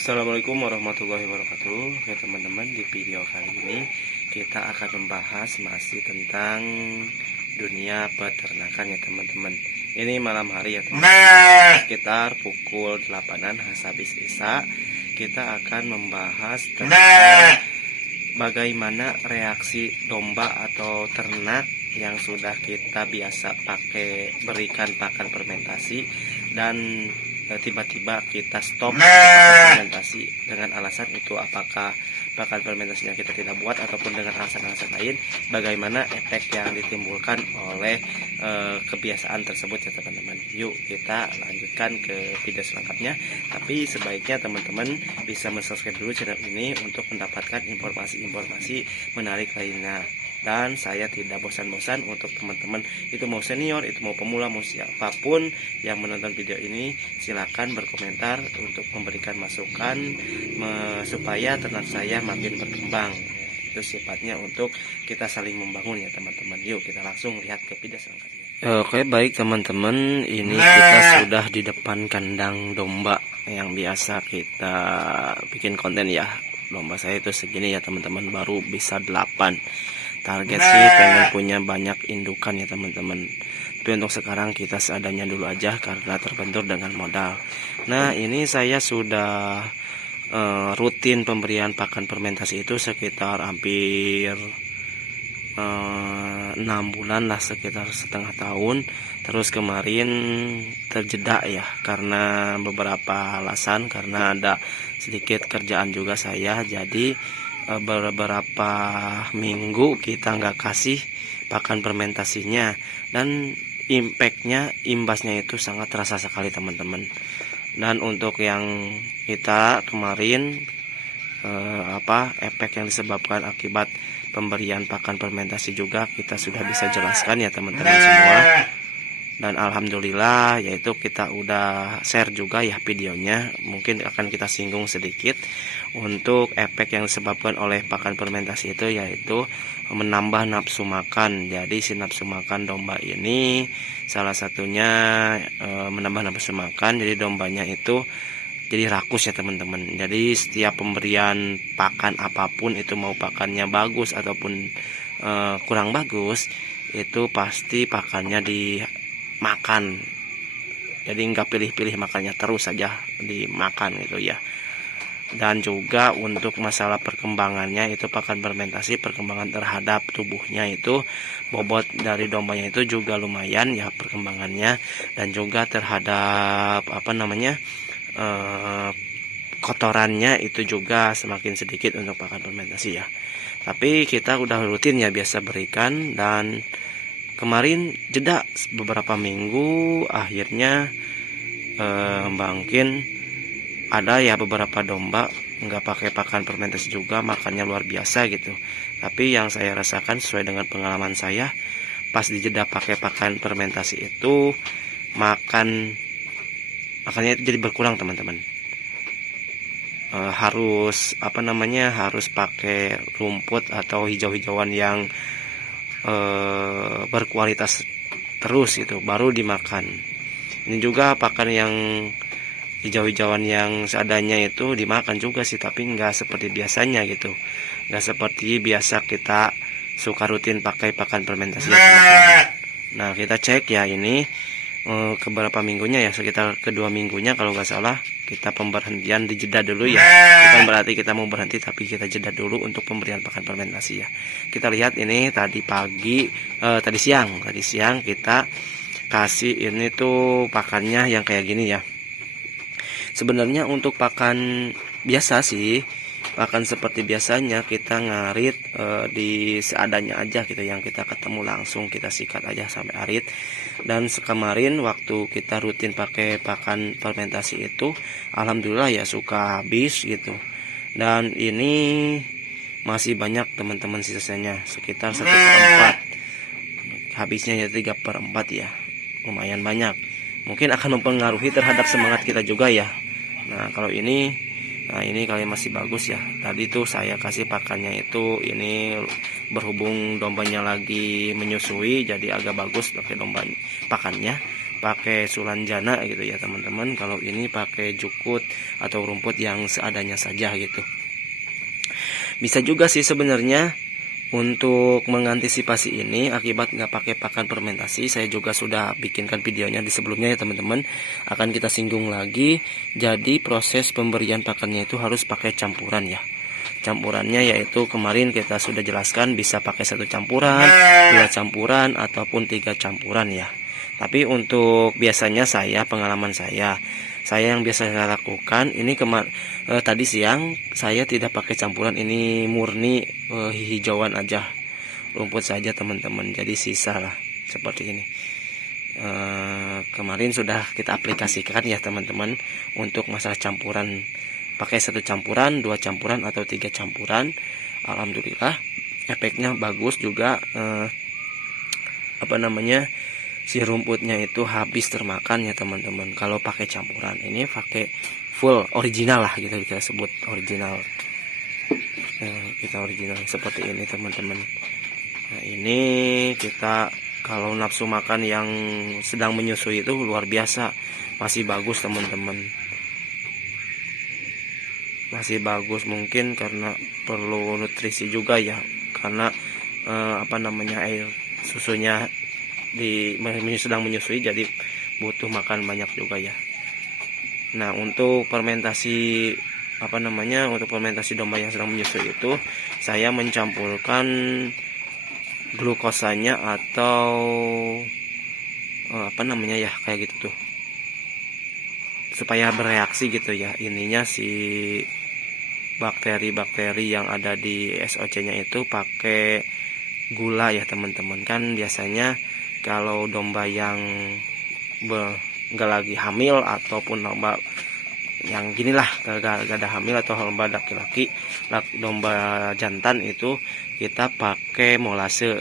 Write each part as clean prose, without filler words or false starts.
Assalamualaikum warahmatullahi wabarakatuh. Oke teman-teman, di video kali ini kita akan membahas masih tentang dunia peternakan ya teman-teman. Ini malam hari ya teman-teman, sekitar pukul 8-an habis Isya. Kita akan membahas tentang bagaimana reaksi domba atau ternak yang sudah kita biasa berikan pakan fermentasi dan tiba-tiba kita stop fermentasi dengan alasan itu, apakah pakan fermentasinya kita tidak buat ataupun dengan alasan-alasan lain, bagaimana efek yang ditimbulkan oleh kebiasaan tersebut ya teman-teman. Yuk kita lanjutkan ke video selengkapnya, tapi sebaiknya teman-teman bisa subscribe dulu channel ini untuk mendapatkan informasi-informasi menarik lainnya. Dan saya tidak bosan-bosan untuk teman-teman, itu mau senior, itu mau pemula, mau siapapun yang menonton video ini, silakan berkomentar untuk memberikan masukan supaya ternak saya makin berkembang. Itu sifatnya untuk kita saling membangun ya teman-teman. Yuk kita langsung lihat ke video selanjutnya. Oke baik teman-teman, ini kita sudah di depan kandang domba yang biasa kita bikin konten ya. Domba saya itu segini ya teman-teman, baru bisa 8. Target sih pengen punya banyak indukan ya teman-teman. Tapi untuk sekarang kita seadanya dulu aja karena terbentur dengan modal. Nah ini saya sudah rutin pemberian pakan fermentasi itu sekitar hampir 6 bulan lah, sekitar setengah tahun. Terus kemarin terjeda ya karena beberapa alasan, karena ada sedikit kerjaan juga saya, jadi beberapa minggu kita nggak kasih pakan fermentasinya, dan imbasnya itu sangat terasa sekali teman-teman. Dan untuk yang kita kemarin efek yang disebabkan akibat pemberian pakan fermentasi juga kita sudah bisa jelaskan ya teman-teman semua. Dan alhamdulillah yaitu kita udah share juga ya videonya, mungkin akan kita singgung sedikit untuk efek yang disebabkan oleh pakan fermentasi itu, yaitu menambah nafsu makan. Jadi si nafsu makan domba ini salah satunya menambah nafsu makan, jadi dombanya itu jadi rakus ya teman-teman. Jadi setiap pemberian pakan apapun itu, mau pakannya bagus ataupun kurang bagus, itu pasti pakannya dimakan. Jadi nggak pilih-pilih makannya, terus saja dimakan gitu ya. Dan juga untuk masalah perkembangannya itu, pakan fermentasi perkembangan terhadap tubuhnya itu, bobot dari dombanya itu juga lumayan ya perkembangannya, dan juga terhadap kotorannya itu juga semakin sedikit untuk pakan fermentasi ya. Tapi kita udah rutin ya biasa berikan, dan kemarin jeda beberapa minggu, akhirnya bangkin ada ya beberapa domba nggak pakai pakan fermentasi juga, makannya luar biasa gitu. Tapi yang saya rasakan sesuai dengan pengalaman saya, pas dijeda pakai pakan fermentasi itu makannya itu jadi berkurang teman-teman. Harus pakai rumput atau hijau-hijauan yang berkualitas terus gitu baru dimakan. Ini juga pakan yang hijau-hijauan yang seadanya itu dimakan juga sih, tapi nggak seperti biasanya gitu, nggak seperti biasa kita suka rutin pakai pakan fermentasi ya teman-teman. Nah kita cek ya ini keberapa minggunya ya, sekitar kedua minggunya kalau nggak salah, kita pemberhentian dijeda dulu ya. Bukan berarti kita mau berhenti, tapi kita jeda dulu untuk pemberian pakan fermentasi ya. Kita lihat ini tadi siang kita kasih ini tuh pakannya yang kayak gini ya. Sebenarnya untuk pakan biasa sih, pakan seperti biasanya kita ngarit di seadanya aja gitu, yang kita ketemu langsung kita sikat aja sampai arit. Dan kemarin waktu kita rutin pakai pakan fermentasi itu, alhamdulillah ya suka habis gitu. Dan ini masih banyak teman-teman sisanya, sekitar 1/4 habisnya ya, 3/4 ya, lumayan banyak. Mungkin akan mempengaruhi terhadap semangat kita juga ya. Nah kalau ini kalian masih bagus ya. Tadi tuh saya kasih pakannya itu, ini berhubung dombanya lagi menyusui, jadi agak bagus pakai pakannya. pakai sulanjana gitu ya teman-teman. Kalau ini pakai jukut atau rumput yang seadanya saja gitu. Bisa juga sih sebenarnya untuk mengantisipasi ini akibat nggak pakai pakan fermentasi. Saya juga sudah bikinkan videonya di sebelumnya ya teman-teman. Akan kita singgung lagi. Jadi proses pemberian pakannya itu harus pakai campuran ya. Campurannya yaitu kemarin kita sudah jelaskan, bisa pakai 1 campuran, 2 campuran, ataupun 3 campuran ya. Tapi untuk biasanya pengalaman saya yang biasa saya lakukan ini tadi siang saya tidak pakai campuran, ini murni hijauan aja, rumput saja teman-teman. Jadi sisa lah seperti ini. Kemarin sudah kita aplikasikan ya teman-teman untuk masalah campuran, pakai 1 campuran, 2 campuran, atau 3 campuran. Alhamdulillah efeknya bagus juga. Si rumputnya itu habis termakan ya teman-teman. Kalau pakai campuran, ini pakai full original lah gitu, kita sebut original. Kita original seperti ini teman-teman. Nah, ini kita kalau nafsu makan yang sedang menyusui itu luar biasa, masih bagus teman-teman. Masih bagus, mungkin karena perlu nutrisi juga ya, karena air susunya sedang menyusui, jadi butuh makan banyak juga ya. Nah, untuk fermentasi untuk fermentasi domba yang sedang menyusui itu saya mencampurkan glukosanya atau kayak gitu tuh, supaya bereaksi gitu ya. Ininya si bakteri-bakteri yang ada di SOC-nya itu pakai gula ya teman-teman. Kan biasanya kalau domba yang nggak lagi hamil, ataupun domba yang ginilah gak ada hamil, atau domba laki-laki, domba jantan, itu kita pakai molase.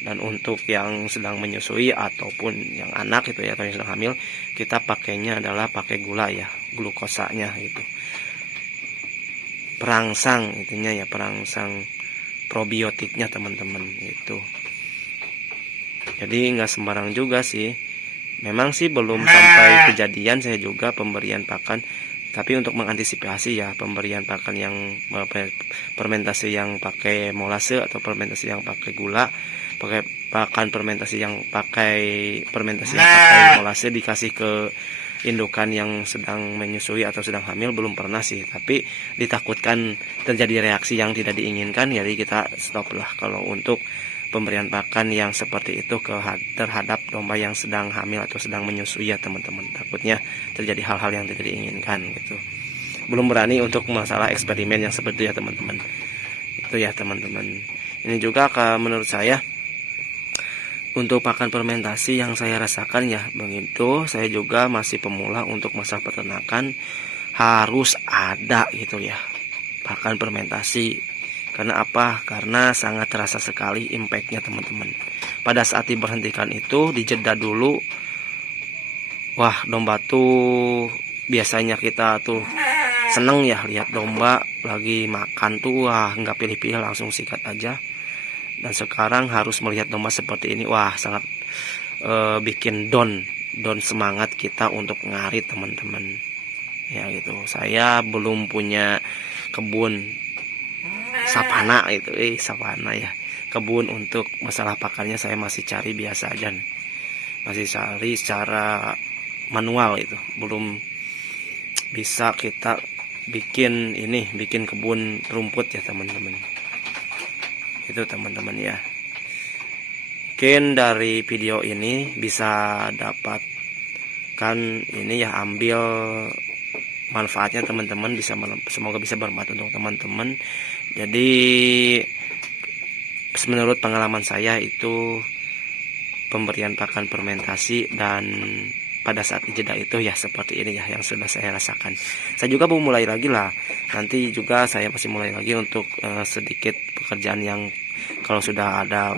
Dan untuk yang sedang menyusui ataupun yang anak itu ya, atau yang sedang hamil, kita pakainya adalah pakai gula ya, glukosanya itu. Perangsang itunya ya, perangsang probiotiknya teman-teman itu. Jadi nggak sembarang juga sih. Memang sih belum sampai kejadian saya juga pemberian pakan, tapi untuk mengantisipasi ya, pemberian pakan yang fermentasi yang pakai molase atau fermentasi yang pakai gula, pakai pakan fermentasi yang pakai molase dikasih ke indukan yang sedang menyusui atau sedang hamil, belum pernah sih. Tapi ditakutkan terjadi reaksi yang tidak diinginkan, jadi kita stop lah kalau untuk pemberian pakan yang seperti itu terhadap domba yang sedang hamil atau sedang menyusui ya teman-teman. Takutnya terjadi hal-hal yang tidak diinginkan gitu. Belum berani untuk masalah eksperimen yang seperti itu ya teman-teman. Itu ya teman-teman. Ini juga menurut saya untuk pakan fermentasi yang saya rasakan ya, begitu saya juga masih pemula untuk masalah peternakan, harus ada gitu ya pakan fermentasi. Karena apa? Karena sangat terasa sekali impactnya teman-teman. Pada saat diberhentikan itu, dijeda dulu. Wah, domba tuh biasanya kita tuh seneng ya lihat domba lagi makan tuh, wah nggak pilih-pilih langsung sikat aja. Dan sekarang harus melihat domba seperti ini, wah sangat bikin down semangat kita untuk ngarit teman-teman. Ya gitu. Saya belum punya kebun sapana itu, sapana ya, kebun untuk masalah pakannya saya masih cari biasa aja nih. Masih cari secara manual itu, belum bisa kita bikin kebun rumput ya teman-teman. Itu teman-teman ya. Mungkin dari video ini bisa dapatkan ini ya, ambil manfaatnya teman-teman, semoga bisa bermanfaat untuk teman-teman. Jadi menurut pengalaman saya itu pemberian pakan fermentasi dan pada saat jeda itu ya seperti ini ya yang sudah saya rasakan. Saya juga mau mulai lagi lah. Nanti juga saya masih mulai lagi untuk sedikit pekerjaan yang kalau sudah ada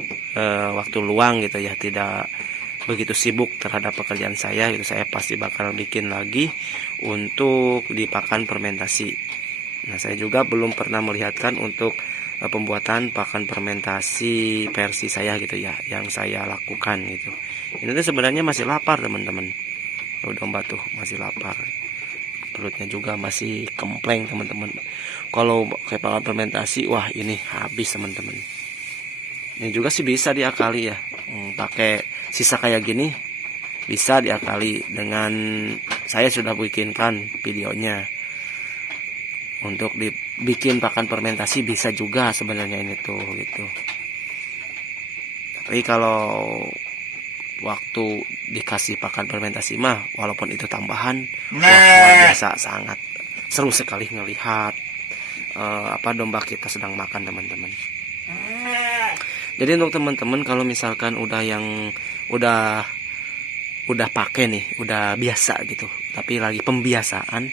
waktu luang gitu ya, tidak begitu sibuk terhadap pekerjaan saya gitu, saya pasti bakal bikin lagi untuk di pakan fermentasi. Nah, saya juga belum pernah melihatkan untuk pembuatan pakan fermentasi versi saya gitu ya, yang saya lakukan gitu. Ini tuh sebenarnya masih lapar teman-teman. Domba tuh masih lapar, perutnya juga masih kempleng teman-teman. Kalau kayak pakan fermentasi, wah ini habis teman-teman. Ini juga sih bisa diakali ya, pakai sisa kayak gini bisa diakali dengan, saya sudah bikinkan videonya untuk dibikin pakan fermentasi, bisa juga sebenarnya ini tuh gitu. Tapi kalau waktu dikasih pakan fermentasi mah, walaupun itu tambahan, wah, luar biasa, sangat seru sekali ngelihat domba kita sedang makan teman-teman. Jadi untuk teman-teman kalau misalkan udah pakai nih, udah biasa gitu, tapi lagi pembiasaan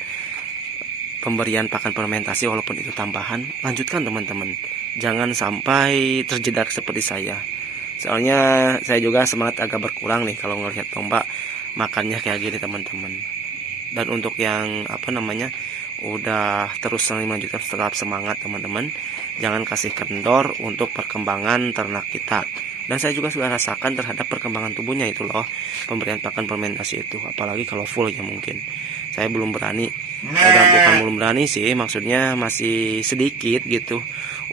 pemberian pakan fermentasi walaupun itu tambahan, lanjutkan teman-teman. Jangan sampai terjebak seperti saya. Soalnya saya juga semangat agak berkurang nih kalau ngelihat domba makannya kayak gini teman-teman. Dan untuk yang udah terus melanjutkan, tetap semangat teman-teman. Jangan kasih kendor untuk perkembangan ternak kita. Dan saya juga sudah rasakan terhadap perkembangan tubuhnya itu loh, pemberian pakan fermentasi itu. Apalagi kalau full ya mungkin. Saya belum berani. Bukan belum berani sih, maksudnya masih sedikit gitu.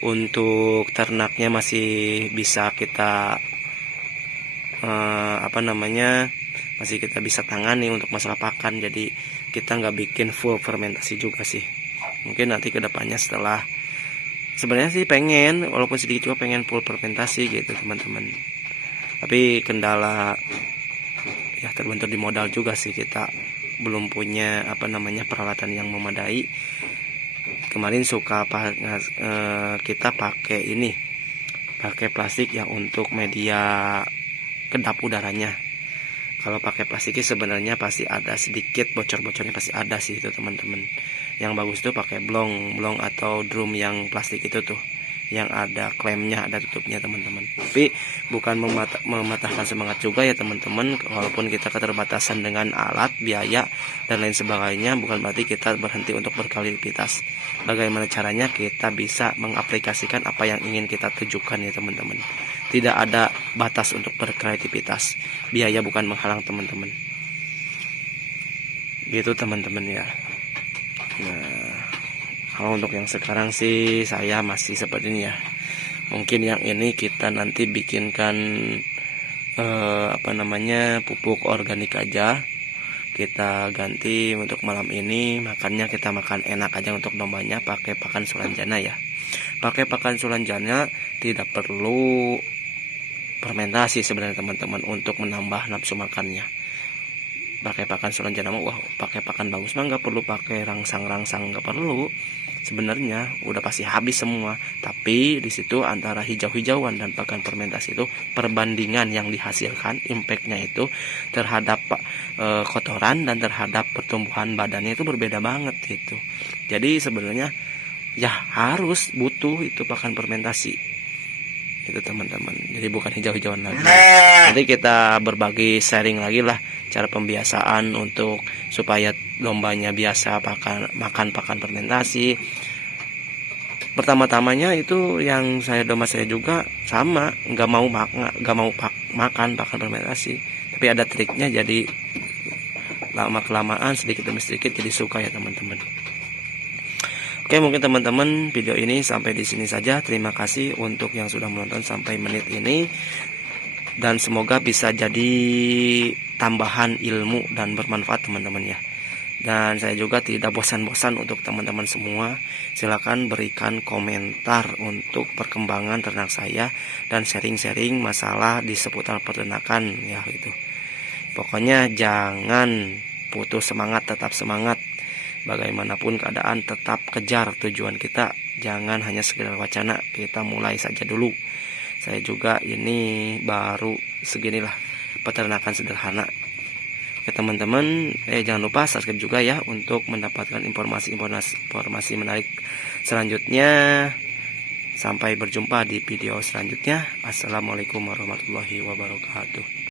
Untuk ternaknya masih bisa kita masih kita bisa tangani untuk masalah pakan. Jadi kita nggak bikin full fermentasi juga sih. Mungkin nanti kedepannya setelah, sebenarnya sih pengen, walaupun sedikit juga pengen full fermentasi gitu teman-teman. Tapi kendala ya terbentur di modal juga sih, kita belum punya peralatan yang memadai. Kemarin suka kita pakai plastik yang untuk media kedap udaranya. Kalau pakai plastik sebenarnya pasti ada sedikit bocor-bocornya, pasti ada sih itu teman-teman. Yang bagus tuh pakai blong atau drum yang plastik itu tuh, yang ada klemnya, ada tutupnya teman-teman. Tapi bukan mematahkan semangat juga ya teman-teman. Walaupun kita keterbatasan dengan alat, biaya dan lain sebagainya, bukan berarti kita berhenti untuk berkreativitas. Bagaimana caranya kita bisa mengaplikasikan apa yang ingin kita tujukan ya teman-teman. Tidak ada batas untuk berkreativitas. Biaya bukan menghalang teman-teman. Gitu teman-teman ya. Nah, kalau untuk yang sekarang sih saya masih seperti ini ya. Mungkin yang ini kita nanti bikinkan pupuk organik aja. Kita ganti untuk malam ini makannya, kita makan enak aja untuk dombanya pakai pakan sulanjana ya. Pakai pakan sulanjana tidak perlu fermentasi sebenarnya teman-teman untuk menambah nafsu makannya. Pakai pakan sulanjana mah, wah, pakai pakan bagus mah nggak perlu pakai rangsang-rangsang, nggak perlu. Sebenarnya udah pasti habis semua. Tapi di situ antara hijau-hijauan dan pakan fermentasi itu, perbandingan yang dihasilkan, impactnya itu terhadap kotoran dan terhadap pertumbuhan badannya itu berbeda banget gitu. Jadi sebenarnya ya harus butuh itu pakan fermentasi itu teman-teman. Jadi bukan hijau-hijauan lagi. Nanti kita berbagi sharing lagi lah cara pembiasaan untuk supaya dombanya biasa makan pakan fermentasi. Pertama-tamanya itu yang domba saya juga sama, nggak mau makan pakan fermentasi. Tapi ada triknya, jadi lama kelamaan sedikit demi sedikit jadi suka ya teman-teman. Oke, mungkin teman-teman video ini sampai di sini saja. Terima kasih untuk yang sudah menonton sampai menit ini, dan semoga bisa jadi tambahan ilmu dan bermanfaat teman-teman ya. Dan saya juga tidak bosan-bosan untuk teman-teman semua, silakan berikan komentar untuk perkembangan ternak saya dan sharing-sharing masalah di seputar peternakan ya gitu. Pokoknya jangan putus semangat, tetap semangat. Bagaimanapun keadaan, tetap kejar tujuan kita. Jangan hanya sekedar wacana, kita mulai saja dulu. Saya juga ini baru seginilah peternakan sederhana. Oke teman-teman, jangan lupa subscribe juga ya untuk mendapatkan informasi menarik selanjutnya. Sampai berjumpa di video selanjutnya. Assalamualaikum warahmatullahi wabarakatuh.